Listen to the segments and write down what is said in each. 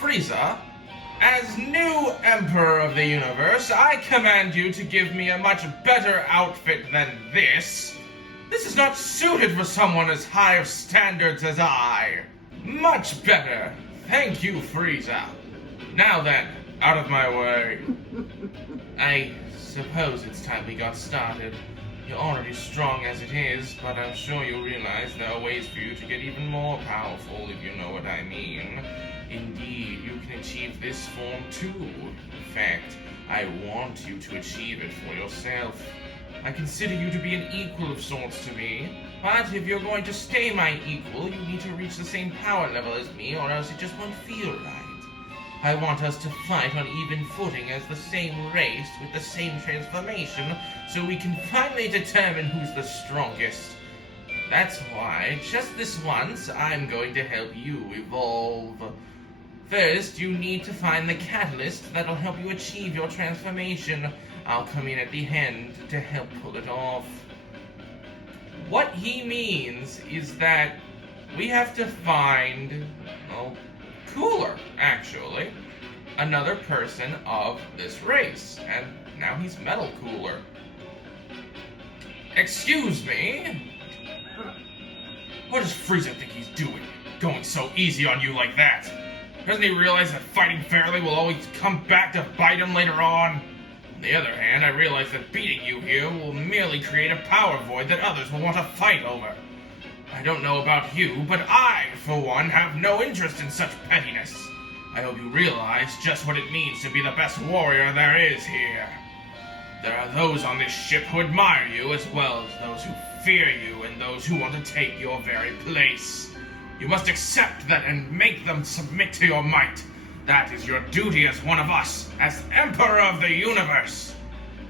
Frieza, as new Emperor of the Universe, I command you to give me a much better outfit than this. This is not suited for someone as high of standards as I. Much better. Thank you, Frieza. Now then, out of my way. I suppose it's time we got started. You're already strong as it is, but I'm sure you realize there are ways for you to get even more powerful, if you know what I mean. Indeed, you can achieve this form too. In fact, I want you to achieve it for yourself. I consider you to be an equal of sorts to me, but if you're going to stay my equal, you need to reach the same power level as me, or else it just won't feel right. I want us to fight on even footing as the same race with the same transformation, so we can finally determine who's the strongest. That's why, just this once, I'm going to help you evolve. First, you need to find the catalyst that'll help you achieve your transformation. I'll come in at the end to help pull it off. What he means is that we have to find, well, Cooler, actually. Another person of this race. And now he's Metal Cooler. Excuse me? What does Frieza think he's doing? Going so easy on you like that? Doesn't he realize that fighting fairly will always come back to bite him later on? On the other hand, I realize that beating you here will merely create a power void that others will want to fight over. I don't know about you, but I, for one, have no interest in such pettiness. I hope you realize just what it means to be the best warrior there is here. There are those on this ship who admire you, as well as those who fear you and those who want to take your very place. You must accept that and make them submit to your might. That is your duty as one of us, as Emperor of the Universe.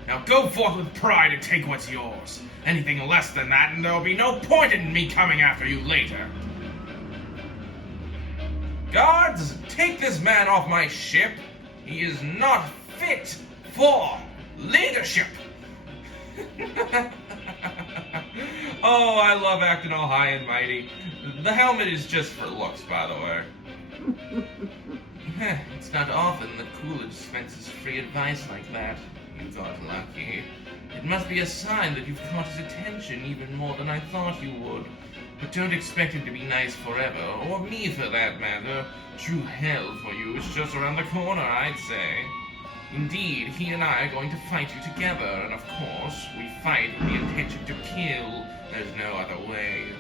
Now go forth with pride and take what's yours. Anything less than that, and there'll be no point in me coming after you later. Guards, take this man off my ship. He is not fit for leadership. Oh, I love acting all high and mighty. The helmet is just for looks, by the way. It's not often that Cooler dispenses free advice like that. You got lucky. It must be a sign that you've caught his attention even more than I thought you would. But don't expect him to be nice forever, or me for that matter. True hell for you is just around the corner, I'd say. Indeed, he and I are going to fight you together, and of course, we fight with the intention to kill. There's no other way.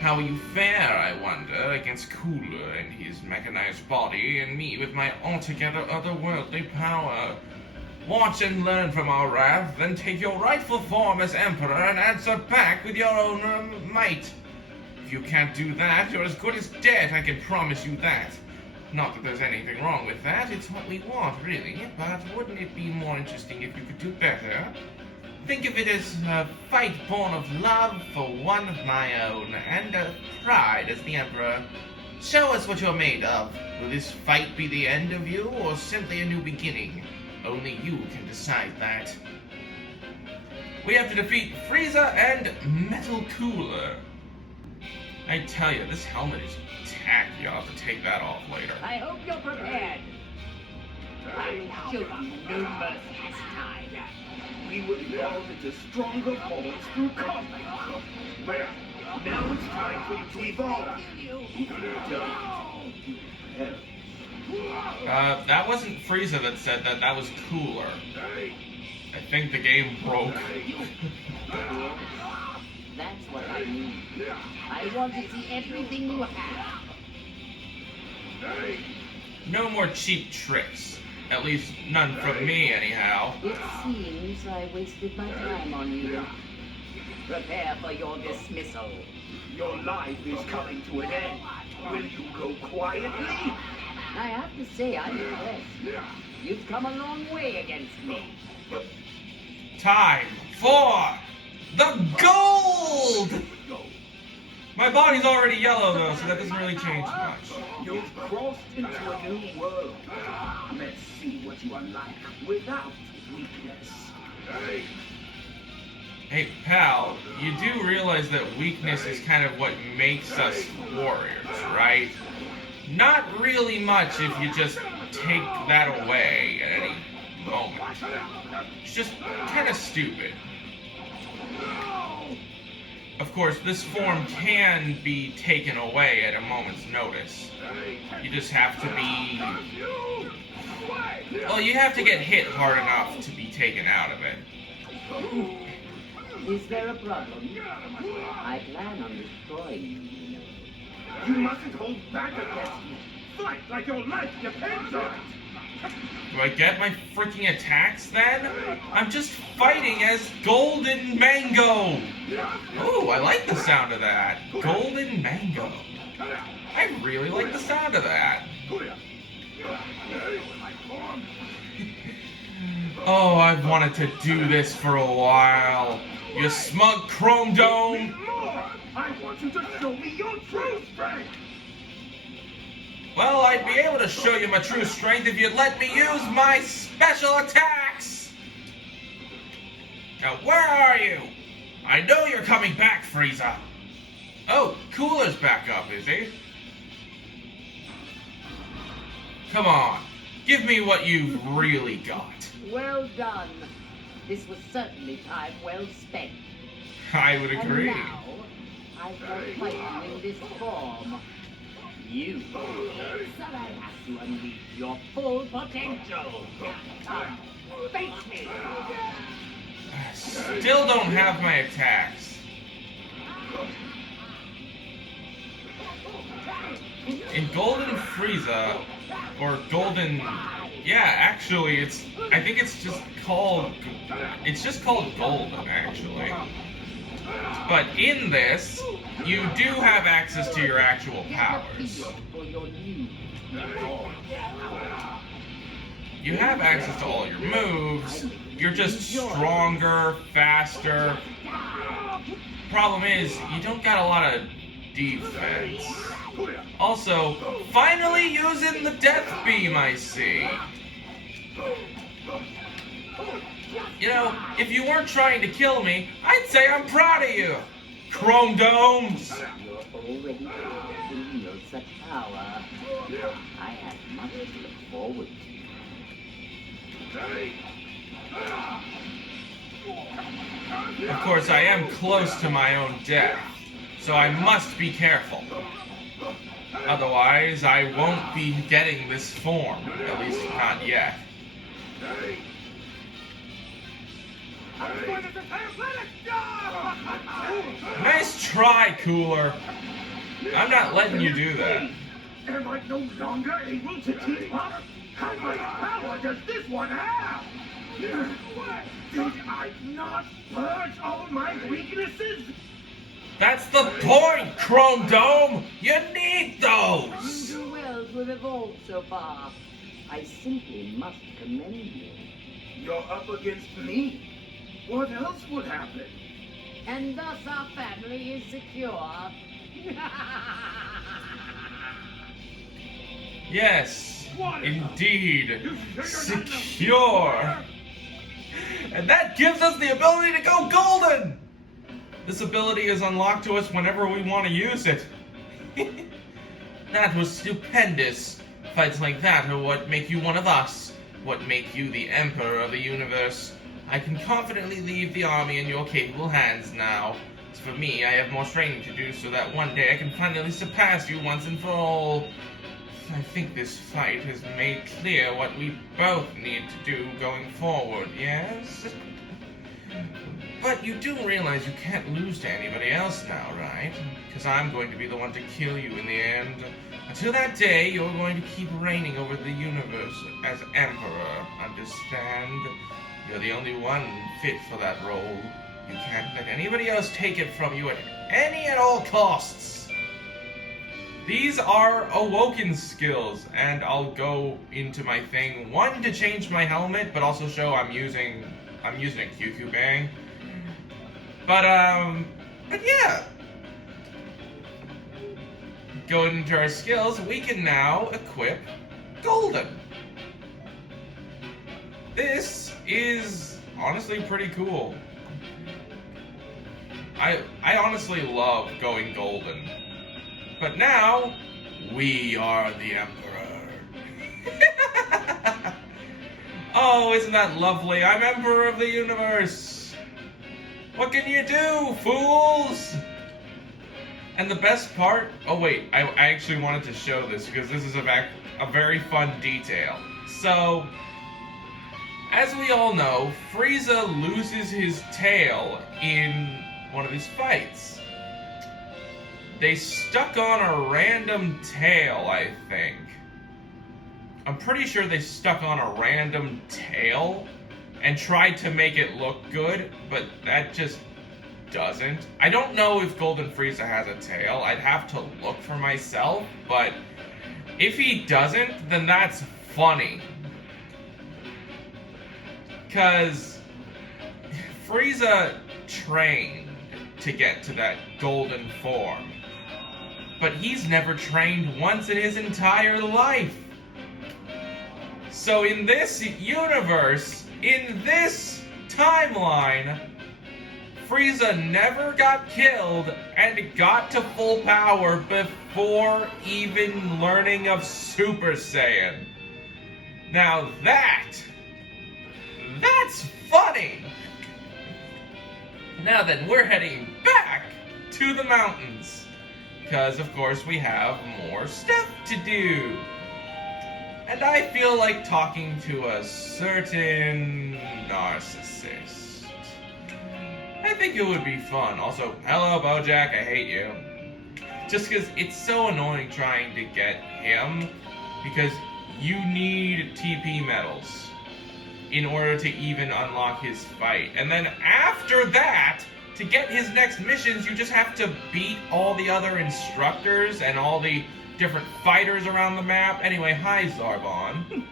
How will you fare, I wonder, against Cooler and his mechanized body, and me with my altogether otherworldly power? Watch and learn from our wrath, then take your rightful form as Emperor and answer back with your own might. If you can't do that, you're as good as dead, I can promise you that. Not that there's anything wrong with that, it's what we want, really, but wouldn't it be more interesting if you could do better? Think of it as a fight born of love for one of my own, and pride as the Emperor. Show us what you're made of. Will this fight be the end of you, or simply a new beginning? Only you can decide that. We have to defeat Frieza and Metal Cooler. I tell you, this helmet is tacky. I'll have to take that off later. I hope you're prepared. I will show you no mercy this time. We will evolve into stronger forms through combat. Well, now it's time for you to evolve. That wasn't Frieza that said that. That was Cooler. I think the game broke. That's what I mean. I want to see everything you have. No more cheap tricks. At least none from me, anyhow. It seems I wasted my time on you. Prepare for your dismissal. Your life is coming to an end. Will you go quietly? I have to say I'm impressed. You've come a long way against me. Time for the gold! My body's already yellow, though, so that doesn't really change much. You've crossed into a new world. Let's see what you are like without weakness. Hey, pal, you do realize that weakness is kind of what makes us warriors, right? not really much if you just take that away at any moment. It's just kind of stupid. Of course, this form can be taken away at a moment's notice. You just have to be... Well, you have to get hit hard enough to be taken out of it. Is there a problem? I plan on destroying you. You mustn't hold back against me. Fight like your life depends on it. Do I get my freaking attacks then? I'm just fighting as Golden Mango! Ooh, I like the sound of that. Golden Mango. I really like the sound of that. Oh, I've wanted to do this for a while. You smug Chrome Dome! I want you to show me your true strength! Well, I'd be able to show you my true strength if you'd let me use my special attacks! Now, where are you? I know you're coming back, Frieza. Oh, Cooler's back up, is he? Come on, give me what you've really got. Well done. This was certainly time well spent. I would agree. And now, I shall fight you in this form. You have to unleash your full potential. Come, face me. Still don't have my attacks. In Golden Frieza, or Golden... Yeah, actually, I think it's just called Golden, actually. But in this, you do have access to your actual powers. You have access to all your moves. You're just stronger, faster. Problem is, you don't got a lot of defense. Also, finally using the Death Beam, I see. You know, if you weren't trying to kill me, I'd say I'm proud of you, Chrome Domes! You're already possessing such power. I have much to look forward to. Of course, I am close to my own death, so I must be careful. Otherwise, I won't be getting this form, at least not yet. Nice try, Cooler. I'm not letting you do that. Am I no longer able to keep up? How much power does this one have? Did I not purge all my weaknesses? That's the point, Chrome Dome! You need those! You do well to have evolved so far. I simply must commend you. You're up against me. What else would happen? And thus our family is secure. Yes, indeed. Secure. And that gives us the ability to go golden! This ability is unlocked to us whenever we want to use it. That was stupendous. Fights like that are what make you one of us. What make you the Emperor of the Universe. I can confidently leave the army in your capable hands now. As for me, I have more training to do so that one day I can finally surpass you once and for all. I think this fight has made clear what we both need to do going forward, yes? But you do realize you can't lose to anybody else now, right? Because I'm going to be the one to kill you in the end. Until that day, you're going to keep reigning over the universe as Emperor, understand? You're the only one fit for that role. You can't let anybody else take it from you at any and all costs. These are awoken skills, and I'll go into my thing. One, to change my helmet, but also show I'm using a QQ Bang. But yeah. Going into our skills, we can now equip Golden. This is honestly pretty cool. I honestly love going Golden. But now, We are the Emperor. Oh, isn't that lovely? I'm Emperor of the Universe. What can you do, fools? And the best part, oh wait, I actually wanted to show this because this is a very fun detail. So, as we all know, Frieza loses his tail in one of these fights. They stuck on a random tail, I think. I'm pretty sure they stuck on a random tail and tried to make it look good, but that just doesn't. I don't know if Golden Frieza has a tail. I'd have to look for myself, but if he doesn't, then that's funny. Because Frieza trained to get to that golden form, but he's never trained once in his entire life. So in this universe, in this timeline, Frieza never got killed and got to full power before even learning of Super Saiyan. Now that's funny! Now then, we're heading back to the mountains. Because, of course, we have more stuff to do. And I feel like talking to a certain narcissist. I think it would be fun. Also, hello, Bojack, I hate you. Just because it's so annoying trying to get him, because you need TP medals in order to even unlock his fight. And then after that, to get his next missions, you just have to beat all the other instructors and all the different fighters around the map. Anyway, hi, Zarbon.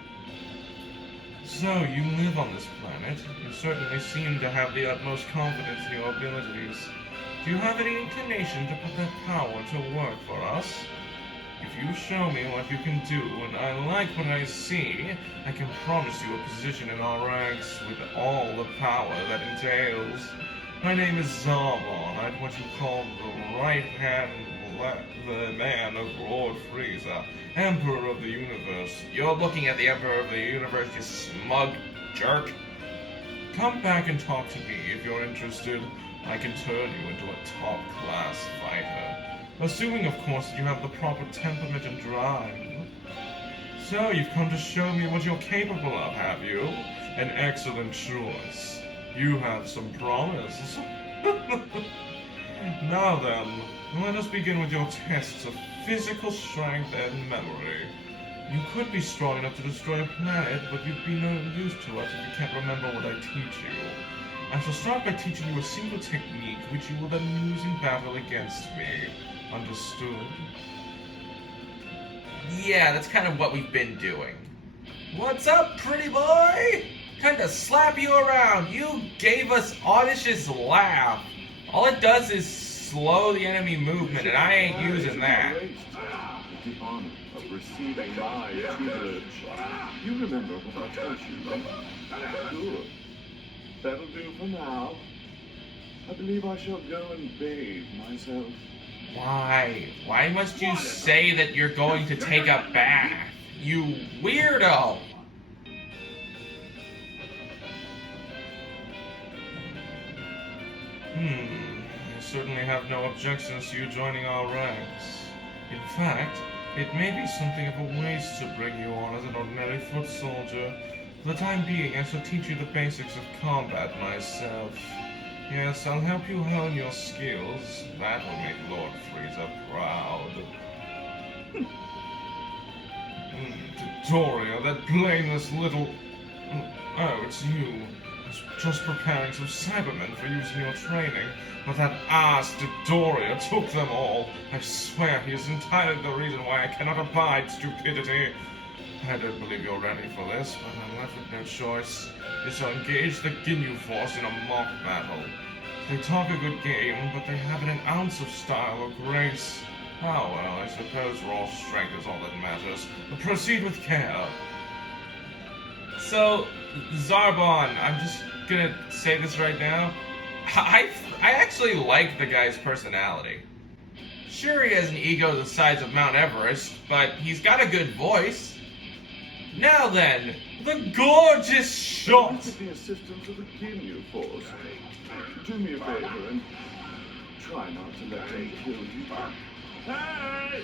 So, you live on this planet. You certainly seem to have the utmost confidence in your abilities. Do you have any inclination to put that power to work for us? If you show me what you can do, and I like what I see, I can promise you a position in our ranks with all the power that entails. My name is Zarbon. I'm what you call the right-hand the man of Lord Frieza, Emperor of the Universe. You're looking at the Emperor of the Universe, you smug jerk. Come back and talk to me if you're interested. I can turn you into a top-class fighter. Assuming, of course, that you have the proper temperament and drive. So, you've come to show me what you're capable of, have you? An excellent choice. You have some promise. Now then, let us begin with your tests of physical strength and memory. You could be strong enough to destroy a planet, but you'd be no use to us if you can't remember what I teach you. I shall start by teaching you a single technique, which you will then use in battle against me. Understood? Yeah, that's kind of what we've been doing. What's up, pretty boy? Time to slap you around. You gave us audacious laugh. All it does is slow the enemy movement, and I ain't using that. The honor of receiving my tutelage. You remember what I taught you, right? Good. That'll do for now. I believe I shall go and bathe myself. Why? Why must you say that you're going to take a bath? You weirdo! I certainly have no objections to you joining our ranks. In fact, it may be something of a waste to bring you on as an ordinary foot soldier. For the time being, I shall teach you the basics of combat myself. Yes, I'll help you hone your skills. That will make Lord Frieza proud. Dodoria, that blameless little... Oh, it's you. I was just preparing some Cybermen for use in your training, but that ass Dodoria took them all. I swear he is entirely the reason why I cannot abide stupidity. I don't believe you're ready for this, but I'm left with no choice. You shall engage the Ginyu Force in a mock battle. They talk a good game, but they haven't an ounce of style or grace. Oh well, I suppose raw strength is all that matters. But proceed with care. So, Zarbon, I'm just gonna say this right now. I actually like the guy's personality. Sure, he has an ego the size of Mount Everest, but he's got a good voice. Now then, the gorgeous shot! With the assistance of the Ginyu Force, do me a favor and try not to let them kill you. Hey!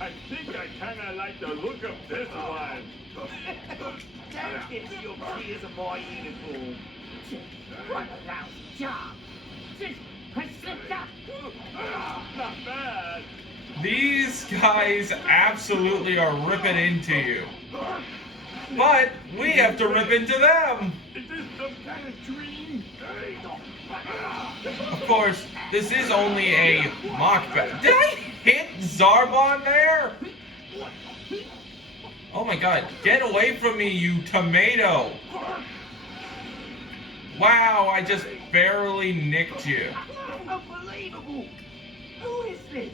I think I kinda like the look of this one. That fits your Gears of War uniform. What a lousy job. This has slipped up. Not bad. These guys absolutely are ripping into you. But we have to rip into them! Is this some kind of dream? Of course, this is only a mock battle. Did I hit Zarbon there? Oh my god, get away from me, you tomato! Wow, I just barely nicked you. Unbelievable. Who is this?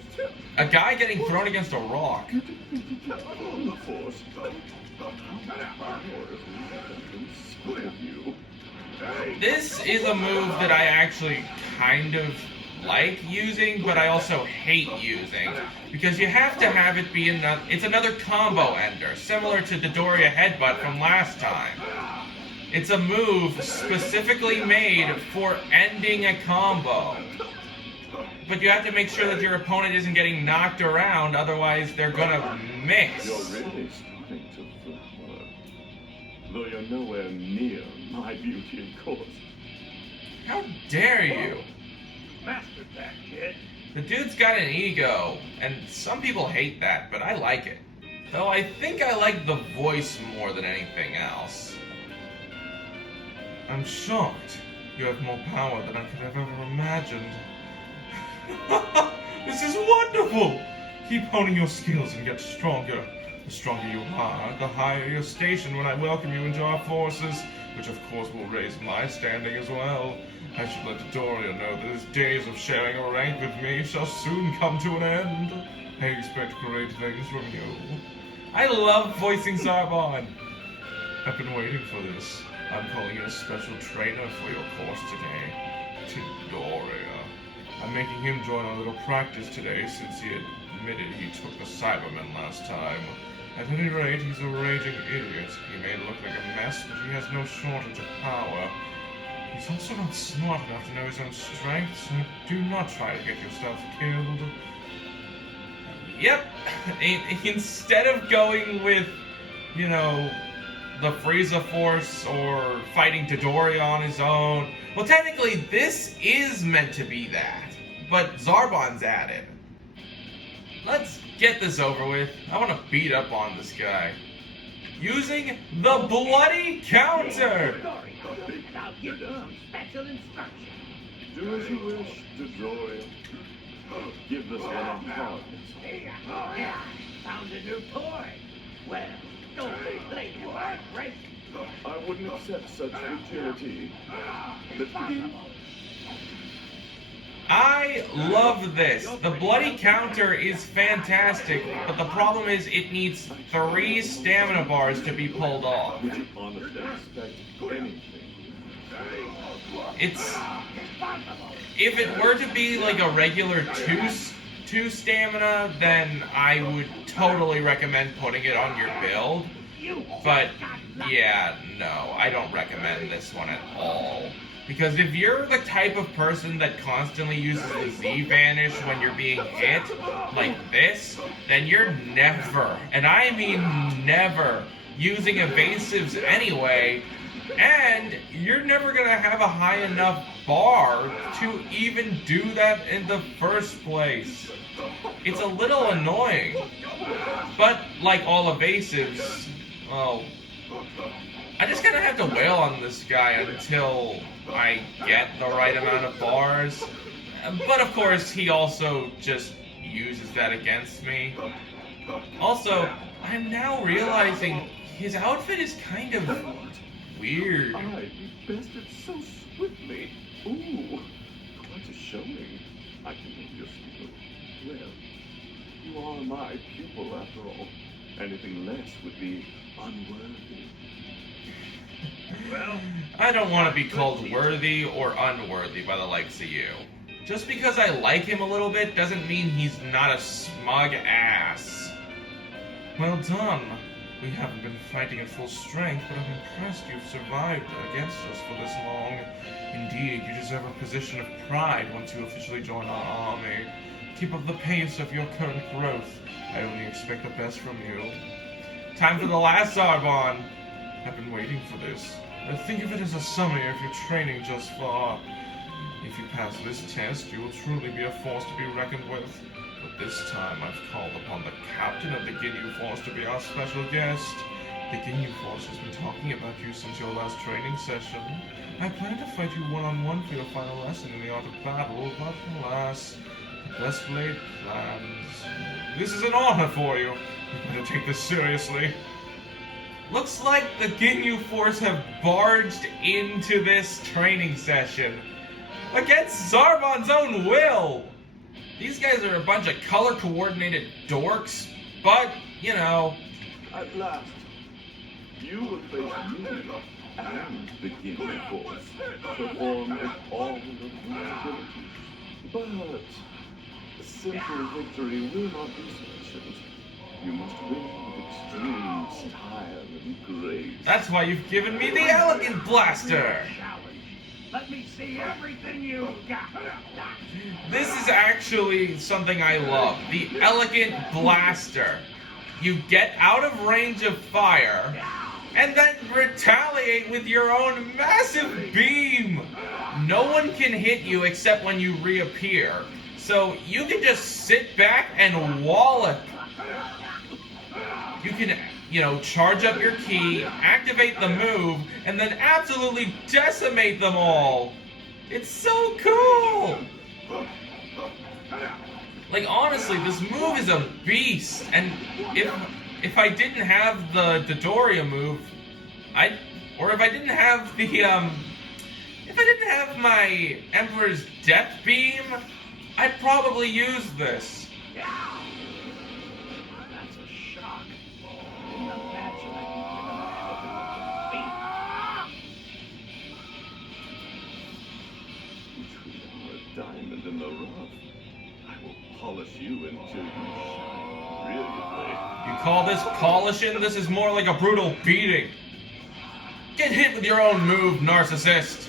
A guy getting thrown against a rock. The Force. Power is nothing split you. This is a move that I actually kind of like using, but I also hate using. Because you have to have it be it's another combo ender, similar to Dodoria Headbutt from last time. It's a move specifically made for ending a combo. But you have to make sure that your opponent isn't getting knocked around, otherwise they're gonna mix. You're really starting to flower. Though you're nowhere near my beauty and course. How dare you? Master that, kid. The dude's got an ego, and some people hate that, but I like it. Though I think I like the voice more than anything else. I'm shocked. You have more power than I could have ever imagined. This is wonderful! Keep honing your skills and get stronger. The stronger you are, the higher your station when I welcome you into our forces, which of course will raise my standing as well. I should let Dodoria know that his days of sharing a rank with me shall soon come to an end. I expect great things from you. I love voicing Zarbon. I've been waiting for this. I'm calling in a special trainer for your course today, Dodoria. I'm making him join a little practice today since he admitted he took the Cybermen last time. At any rate, he's a raging idiot. He may look like a mess, but he has no shortage of power. He's also not smart enough to know his own strength, so do not try to get yourself killed. Yep. Instead of going with, you know, the Frieza Force or fighting Dodoria on his own. Well, technically, this is meant to be that. But Zarbon's added. Let's get this over with. I want to beat up on this guy. Using the bloody counter! I'll give you some special instructions. Do as you wish, Dodoria. Give this one a pause. Found a new toy. Well, don't complain if I break it. I wouldn't accept such fragility. Let's begin. I love this. The bloody counter is fantastic, but the problem is it needs 3 stamina bars to be pulled off. Would you honestly expect anything? If it were to be like a regular two stamina, then I would totally recommend putting it on your build. But yeah, no, I don't recommend this one at all. Because if you're the type of person that constantly uses the Z-Vanish when you're being hit, like this, then you're never, and I mean never, using evasives anyway, and you're never going to have a high enough bar to even do that in the first place. It's a little annoying. But like all evasives, well, I just kind of have to wail on this guy until I get the right amount of bars. But of course, he also just uses that against me. Also, I'm now realizing his outfit is kind of weird. I bested so swiftly. Ooh, quite a showing. I can make your skill. Well, you are my pupil after all. Anything less would be unworthy. Well, I don't want to be called worthy or unworthy by the likes of you. Just because I like him a little bit doesn't mean he's not a smug ass. Well done. We haven't been fighting at full strength, but I'm impressed you've survived against us for this long. Indeed, you deserve a position of pride once you officially join our army. Keep up the pace of your current growth. I only expect the best from you. Time for the last Zarbon. I've been waiting for this. Think of it as a summary of your training thus far. If you pass this test, you will truly be a force to be reckoned with. But this time, I've called upon the captain of the Ginyu Force to be our special guest. The Ginyu Force has been talking about you since your last training session. I plan to fight you one-on-one for your final lesson in the art of battle, but alas, the best laid plans. This is an honor for you. You better take this seriously. Looks like the Ginyu Force have barged into this training session. Against Zarbon's own will! These guys are a bunch of color-coordinated dorks, but, you know. At last, you will face me and the Ginyu Force, perform with all of your abilities. But a simple victory will not be sufficient. You must win with extreme style and grace. That's why you've given me the Elegant Blaster! Let me see everything you've got. This is actually something I love. The Elegant Blaster. You get out of range of fire, and then retaliate with your own massive beam. No one can hit you except when you reappear. So you can just sit back and wallop. You can, charge up your key, activate the move, and then absolutely decimate them all. It's so cool! Like, honestly, this move is a beast, and if I didn't have the Dodoria move, if I didn't have my Emperor's Death Beam, I'd probably use this. That's a shock. Didn't imagine I'd be given an elegant beam. You truly are a diamond in the rough. I will polish you until you shine brilliantly. You call this polishing? This is more like a brutal beating. Get hit with your own move, narcissist.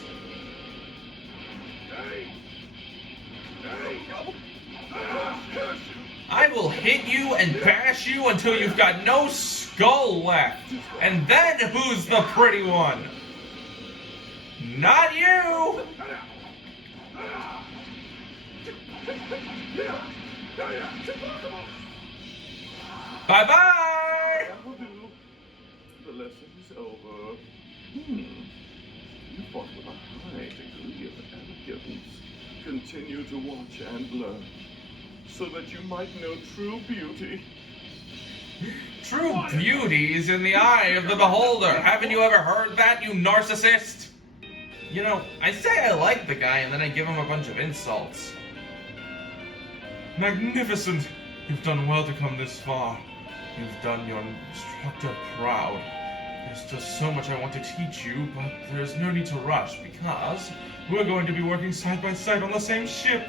I will hit you and bash you until you've got no skull left. And then who's the pretty one? Not you! Bye-bye! That will do. The lesson is over. You fought with a high degree of elegance. Continue to watch and learn, so that you might know true beauty. True beauty is in the eye of the beholder. Haven't you ever heard that, you narcissist? I say I like the guy and then I give him a bunch of insults. Magnificent! You've done well to come this far. You've done your instructor proud. There's just so much I want to teach you, but there's no need to rush because we're going to be working side by side on the same ship.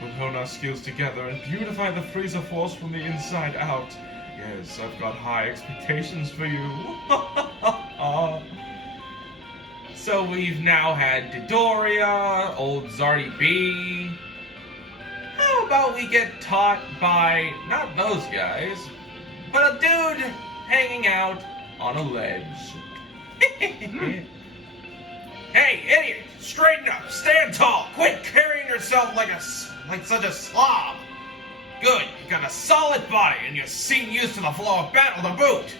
We'll hone our skills together and beautify the Freezer Force from the inside out. Yes, I've got high expectations for you. So we've now had Dodoria, old Zardy B. How about we get taught by, not those guys, but a dude hanging out on a ledge. Hey, idiot! Straighten up! Stand tall! Quit carrying yourself like such a slob! Good, you got a solid body and you seem used to the flow of battle to boot!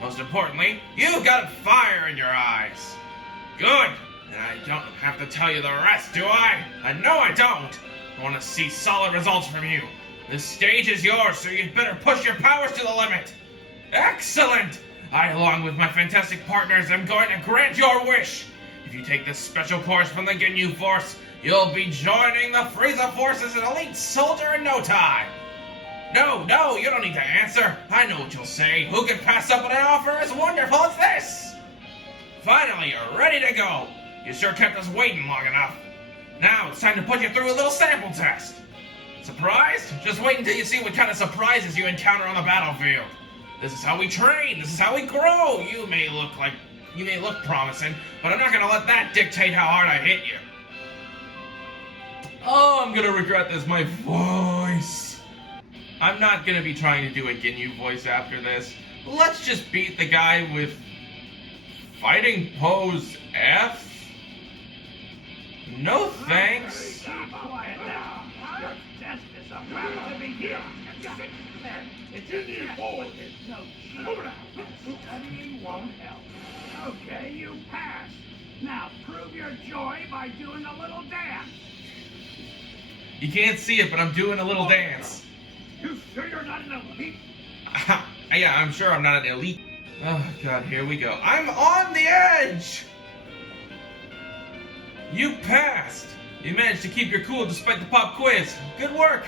Most importantly, you've got fire in your eyes! Good! And I don't have to tell you the rest, do I? And no, I don't! I want to see solid results from you. This stage is yours, so you'd better push your powers to the limit! Excellent! I, along with my fantastic partners, am going to grant your wish! If you take this special course from the Ginyu Force, you'll be joining the Frieza Force as an elite soldier in no time! No, you don't need to answer. I know what you'll say. Who could pass up on an offer as wonderful as this? Finally, you're ready to go. You sure kept us waiting long enough. Now it's time to put you through a little sample test. Surprised? Just wait until you see what kind of surprises you encounter on the battlefield. This is how we train. This is how we grow. You may look promising, but I'm not gonna let that dictate how hard I hit you. Oh, I'm gonna regret this. My voice. I'm not gonna be trying to do a Ginyu voice after this. Let's just beat the guy with fighting pose F. No thanks. Quiet now. Your test is about to begin. Sit there. It's in the ball. There's no cheating. Studying won't help. Okay, you passed. Now prove your joy by doing a little dance. You can't see it, but I'm doing a little dance. You sure you're not an elite? Yeah, I'm sure I'm not an elite. Oh, God, here we go. I'm on the edge! You passed! You managed to keep your cool despite the pop quiz. Good work!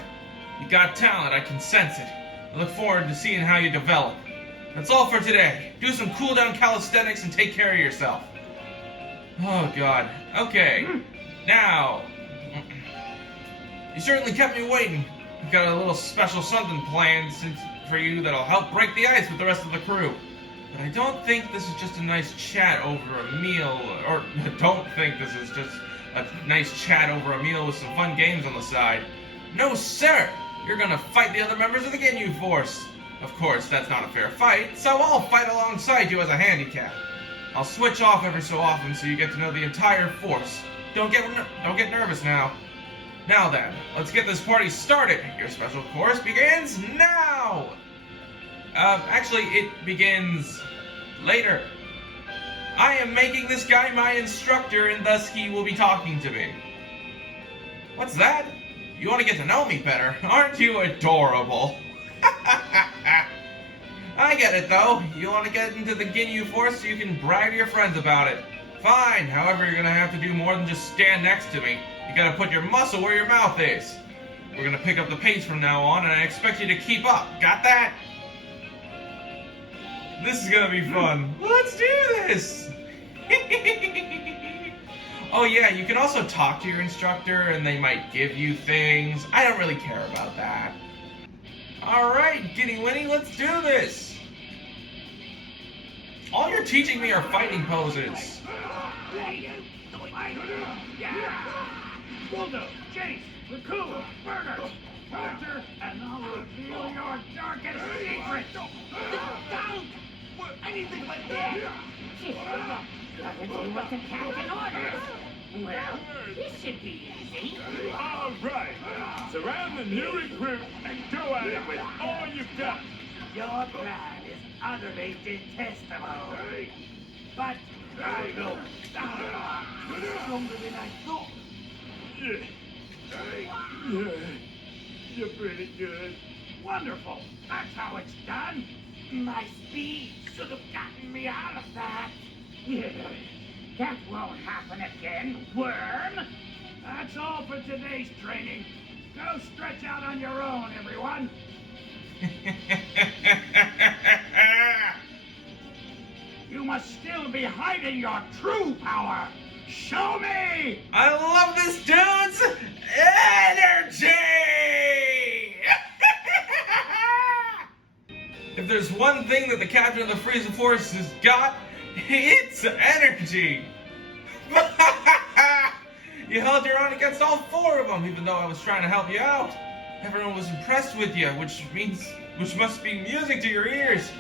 You got talent, I can sense it. I look forward to seeing how you develop. That's all for today. Do some cool-down calisthenics and take care of yourself. Oh, God. Okay. Now... You certainly kept me waiting. I've got a little special something planned for you that'll help break the ice with the rest of the crew. But I don't think this is just a nice chat over a meal, or don't think this is just a nice chat over a meal with some fun games on the side. No, sir! You're gonna fight the other members of the Ginyu Force. Of course, that's not a fair fight, so I'll fight alongside you as a handicap. I'll switch off every so often so you get to know the entire force. Don't get nervous now. Now then, let's get this party started. Your special course begins now! Actually, it begins later. I am making this guy my instructor, and thus he will be talking to me. What's that? You want to get to know me better? Aren't you adorable? I get it, though. You want to get into the Ginyu Force so you can brag to your friends about it. Fine, however, you're gonna have to do more than just stand next to me. You gotta put your muscle where your mouth is. We're gonna pick up the pace from now on, and I expect you to keep up. Got that? This is gonna be fun. Let's do this! Oh yeah, you can also talk to your instructor, and they might give you things. I don't really care about that. Alright, Giddy Winnie, let's do this! All you're teaching me are fighting poses. Bulldo, Chase, Raccoon, Burger, Walter, and I'll reveal your darkest secret. Don't! Anything but that! Gotta do what the captain orders. Well, this should be easy. All right. Surround the new recruit and go at it with all you've got. Your plan is utterly detestable. But I know stronger than I thought. Yeah. You're pretty good. Wonderful. That's how it's done. My speed should have gotten me out of that. That won't happen again, worm. That's all for today's training. Go stretch out on your own, everyone. You must still be hiding your true power. Show me! I love this dude's energy! If there's one thing that the captain of the Frieza Force has got, it's energy! You held your own against all four of them, even though I was trying to help you out. Everyone was impressed with you, which must be music to your ears.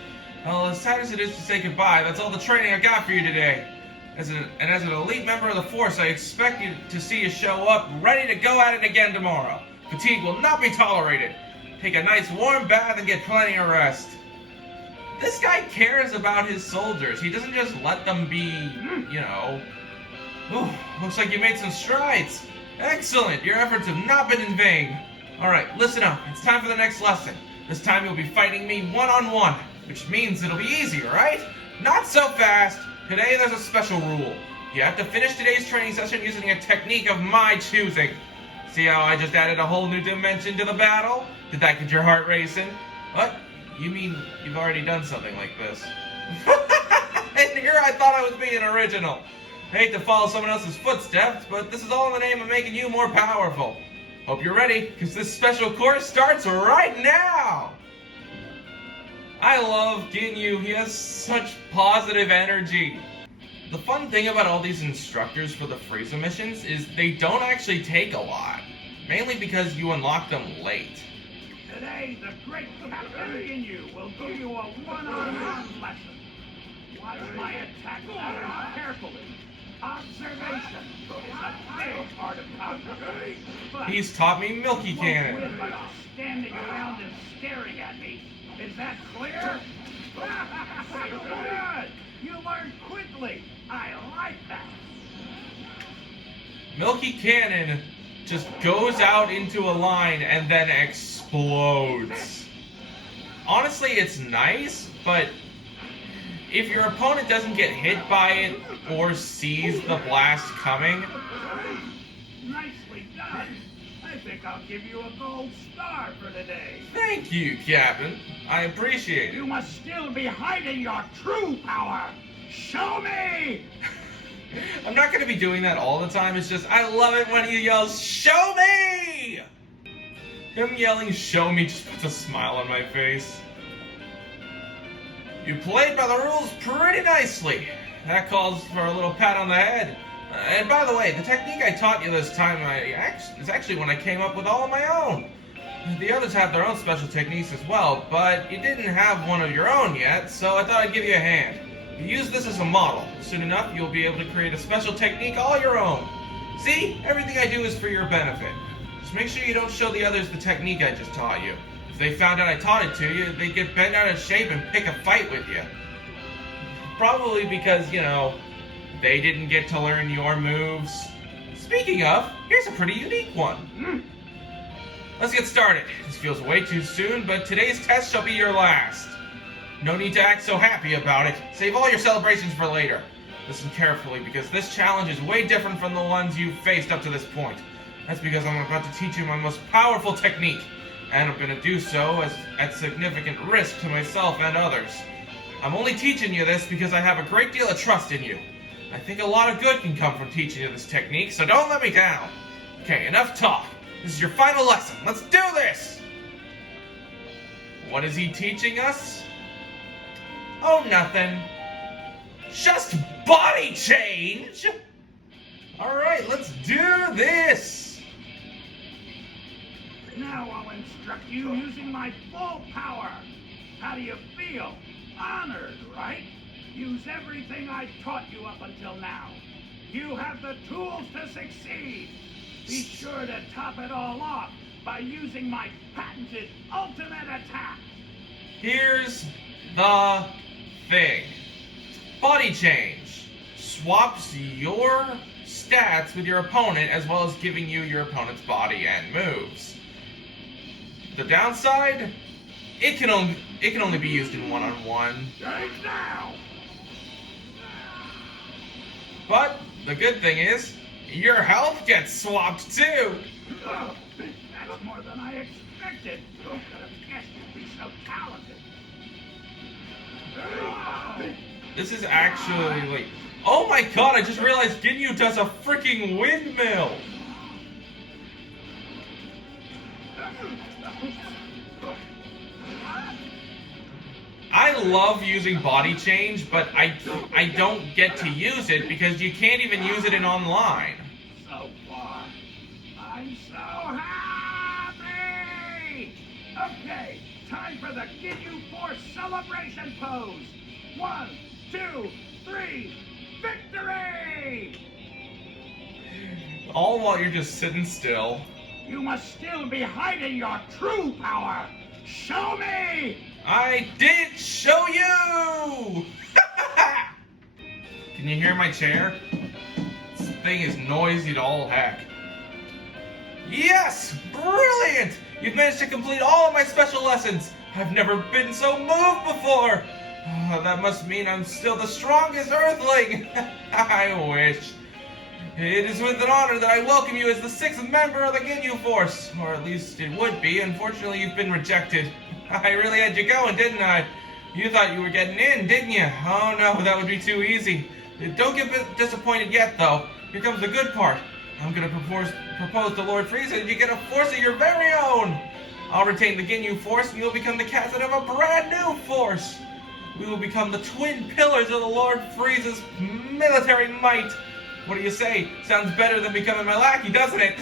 Well, as sad as it is to say goodbye, that's all the training I got for you today. As an elite member of the Force, I expect you to see you show up ready to go at it again tomorrow. Fatigue will not be tolerated. Take a nice warm bath and get plenty of rest. This guy cares about his soldiers. He doesn't just let them be, you know... Ooh, looks like you made some strides. Excellent, your efforts have not been in vain. Alright, listen up. It's time for the next lesson. This time you'll be fighting me one-on-one, which means it'll be easier, right? Not so fast. Today there's a special rule. You have to finish today's training session using a technique of my choosing. See how I just added a whole new dimension to the battle? Did that get your heart racing? What? You mean you've already done something like this? And here I thought I was being original. I hate to follow someone else's footsteps, but this is all in the name of making you more powerful. Hope you're ready, because this special course starts right now! I love Ginyu, he has such positive energy. The fun thing about all these instructors for the Frieza missions is they don't actually take a lot. Mainly because you unlock them late. Today, the great Captain Ginyu will give you a one-on-one lesson. Watch my attack pattern carefully. Observation is a big part of combat. But He's taught me Milky you won't Cannon. win by standing around and staring at me. Is that clear? Good. You learn quickly. I like that. Milky Cannon just goes out into a line and then explodes. Honestly, it's nice, but if your opponent doesn't get hit by it or sees the blast coming, Nicely done. I think I'll give you a gold star for today. thank you, Captain. I appreciate You it. must still be hiding your true power. Show me! I'm not going to be doing that all the time, it's just I love it when he yells, "Show me!" Him yelling, "Show me," just puts a smile on my face. You played by the rules pretty nicely. That calls for a little pat on the head. And by the way, the technique I taught you this time is actually one I came up with all on my own. The others have their own special techniques as well, but you didn't have one of your own yet, so I thought I'd give you a hand. You use this as a model. Soon enough, you'll be able to create a special technique all your own. See? Everything I do is for your benefit. Just make sure you don't show the others the technique I just taught you. If they found out I taught it to you, they'd get bent out of shape and pick a fight with you. Probably because, you know, they didn't get to learn your moves. Speaking of, here's a pretty unique one. Let's get started. This feels way too soon, but today's test shall be your last. No need to act so happy about it. Save all your celebrations for later. Listen carefully, because this challenge is way different from the ones you've faced up to this point. That's because I'm about to teach you my most powerful technique, and I'm going to do so at significant risk to myself and others. I'm only teaching you this because I have a great deal of trust in you. I think a lot of good can come from teaching you this technique, so don't let me down. Okay, enough talk. This is your final lesson. Let's do this! What is he teaching us? Oh, nothing. Just body change! Alright, let's do this! Now I'll instruct you using my full power. How do you feel? Honored, right? Use everything I taught you up until now. You have the tools to succeed. Be sure to top it all off by using my patented ultimate attack. Here's the thing. Body change swaps your stats with your opponent as well as giving you your opponent's body and moves. The downside? It can only be used in one-on-one. Right now! But the good thing is, your health gets swapped too. Oh, that's more than I expected. Who could have guessed you'd be so talented? This is actually like, oh my god, I just realized Ginyu does a freaking windmill. I love using body change, but I don't get to use it because you can't even use it in online. So far, I'm so happy! Okay, time for the Ginyu Force celebration pose. 1, 2, 3, victory! All while you're just sitting still. You must still be hiding your true power. Show me! I did show you! Can you hear my chair? This thing is noisy to all heck. Yes! Brilliant! You've managed to complete all of my special lessons. I've never been so moved before. Oh, that must mean I'm still the strongest Earthling. I wish. It is with an honor that I welcome you as the 6th member of the Ginyu Force. Or at least it would be. Unfortunately, you've been rejected. I really had you going, didn't I? You thought you were getting in, didn't you? Oh no, that would be too easy. Don't get disappointed yet, though. Here comes the good part. I'm gonna propose to Lord Frieza, and you get a force of your very own. I'll retain the Ginyu Force, and you'll become the captain of a brand new force. We will become the twin pillars of the Lord Frieza's military might. What do you say? Sounds better than becoming my lackey, doesn't it?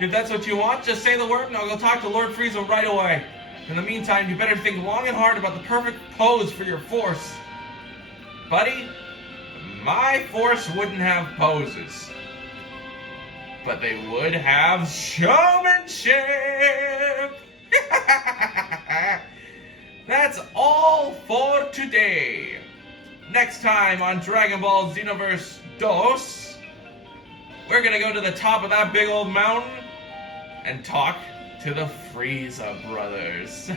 If that's what you want, just say the word and I'll go talk to Lord Frieza right away. In the meantime, you better think long and hard about the perfect pose for your force. Buddy, my force wouldn't have poses. But they would have showmanship! That's all for today. Next time on Dragon Ball Xenoverse DOS, we're gonna go to the top of that big old mountain and talk to the Frieza brothers.